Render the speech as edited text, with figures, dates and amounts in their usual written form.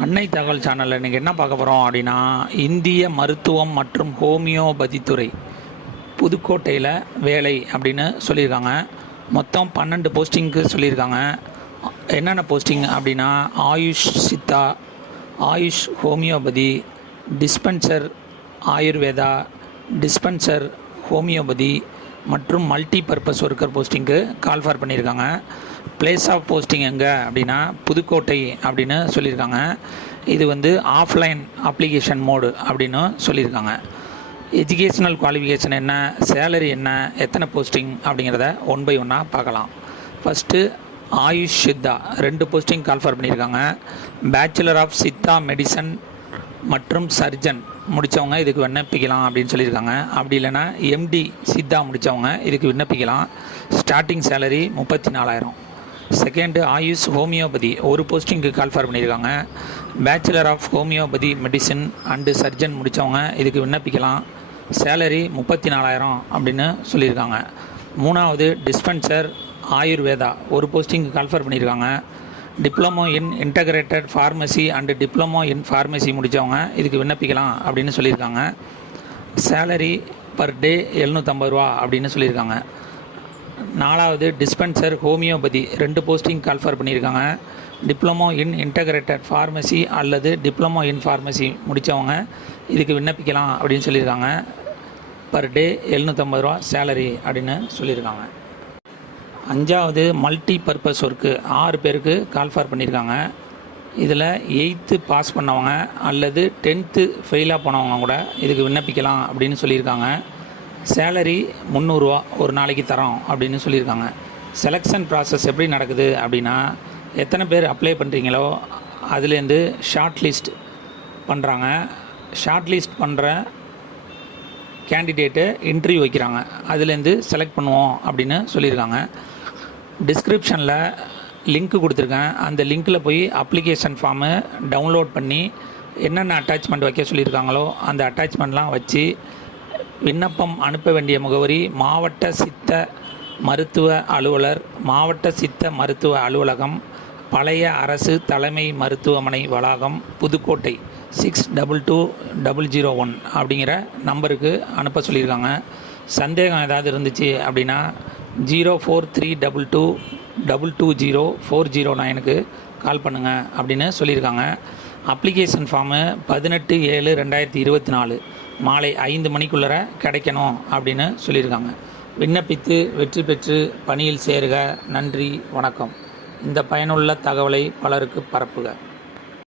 அன்னை தகவல் சேனலில் இன்றைக்கி என்ன பார்க்க போகிறோம் அப்படின்னா, இந்திய மருத்துவம் மற்றும் ஹோமியோபதி துறை புதுக்கோட்டையில் வேலை அப்படின்னு சொல்லியிருக்காங்க. மொத்தம் 12 போஸ்டிங்க்கு சொல்லியிருக்காங்க. என்னென்ன போஸ்டிங் அப்படின்னா, AYUSH Siddha, AYUSH homeopathy, dispenser Ayurveda, dispenser homeopathy மற்றும் மல்டி பர்பஸ் ஒர்க்கர் போஸ்டிங்க்கு கால்ஃபார் பண்ணியிருக்காங்க. பிளேஸ் ஆஃப் போஸ்டிங் எங்கே அப்படின்னா புதுக்கோட்டை அப்படின்னு சொல்லியிருக்காங்க. இது ஆஃப்லைன் அப்ளிகேஷன் மோடு அப்படின்னு சொல்லியிருக்காங்க. எஜுகேஷ்னல் குவாலிஃபிகேஷன் என்ன, சேலரி என்ன, எத்தனை போஸ்டிங் அப்படிங்கிறத ஒன் பை ஒன்னாக பார்க்கலாம். First AYUSH Siddha 2 posting call for பண்ணியிருக்காங்க. பேச்சுலர் ஆஃப் சித்தா மெடிசன் மற்றும் சர்ஜன் முடித்தவங்க இதுக்கு விண்ணப்பிக்கலாம் அப்படின்னு சொல்லியிருக்காங்க. அப்படி இல்லைன்னா எம்டி சித்தா முடித்தவங்க இதுக்கு விண்ணப்பிக்கலாம். Starting salary 34,000. Second Ayush homeopathy 1 போஸ்டிங்க்கு கால்ஃபார் பண்ணியிருக்காங்க. Bachelor of homeopathy medicine and surgeon முடித்தவங்க இதுக்கு விண்ணப்பிக்கலாம். சேலரி 34,000 அப்படின்னு சொல்லியிருக்காங்க. 3வது டிஸ்பென்சர் ஆயுர்வேதா 1 போஸ்டிங்க்கு கால்ஃபார் பண்ணியிருக்காங்க. Diploma in integrated pharmacy and diploma in pharmacy முடித்தவங்க இதுக்கு விண்ணப்பிக்கலாம் அப்படின்னு சொல்லியிருக்காங்க. சேலரி பர் டே 750 ரூபா அப்படின்னு சொல்லியிருக்காங்க. 4வது டிஸ்பென்சர் ஹோமியோபதி 2 போஸ்டிங் கால்ஃபார் பண்ணியிருக்காங்க. டிப்ளமோ இன் இன்டகிரேட்டட் ஃபார்மசி அல்லது டிப்ளமோ இன் ஃபார்மசி முடித்தவங்க இதுக்கு விண்ணப்பிக்கலாம் அப்படின்னு சொல்லியிருக்காங்க. பர் டே 750 ரூபா சேலரி அப்படின்னு சொல்லியிருக்காங்க. 5வது மல்டி பர்பஸ் ஒர்க்கு 6 பேருக்கு கால்ஃபார் பண்ணியிருக்காங்க. இதில் 8th பாஸ் பண்ணவங்க அல்லது 10th ஃபெயிலாக போனவங்க கூட இதுக்கு விண்ணப்பிக்கலாம் அப்படின்னு சொல்லியிருக்காங்க. சேலரி 300 ரூபா ஒரு நாளைக்கு தரோம் அப்படின்னு சொல்லியிருக்காங்க. செலெக்ஷன் ப்ராசஸ் எப்படி நடக்குது அப்படின்னா, எத்தனை பேர் அப்ளை பண்ணுறீங்களோ அதுலேருந்து ஷார்ட் லிஸ்ட் பண்ணுறாங்க. ஷார்ட் லிஸ்ட் பண்ணுற கேண்டிடேட்டு இன்டர்வியூ வைக்கிறாங்க. அதுலேருந்து செலக்ட் பண்ணுவோம் அப்படின்னு சொல்லியிருக்காங்க. டிஸ்கிரிப்ஷனில் லிங்க் கொடுத்துருக்கேன். அந்த லிங்க்கில் போய் அப்ளிகேஷன் ஃபார்மு டவுன்லோட் பண்ணி என்னென்ன அட்டாச்மெண்ட் வைக்க சொல்லியிருக்காங்களோ அந்த அட்டாச்மெண்ட்லாம் வச்சு விண்ணப்பம் அனுப்ப வேண்டிய முகவரி மாவட்ட சித்த மருத்துவ அலுவலர், மாவட்ட சித்த மருத்துவ அலுவலகம், பழைய அரசு தலைமை மருத்துவமனை வளாகம், புதுக்கோட்டை 622001 அப்படிங்கிற நம்பருக்கு அனுப்ப சொல்லியிருக்காங்க. சந்தேகம் ஏதாவது இருந்துச்சு அப்படின்னா 0432220409க்கு கால் பண்ணுங்கள் அப்படின்னு சொல்லியிருக்காங்க. அப்ளிகேஷன் ஃபார்மு 18/7/2024 மாலை 5 மணிக்குள்ளே கிடைக்கணும் அப்படின்னு சொல்லியிருக்காங்க. விண்ணப்பித்து வெற்றி பெற்று பணியில் சேருக. நன்றி, வணக்கம். இந்த பயனுள்ள தகவலை பலருக்கு பரப்புக.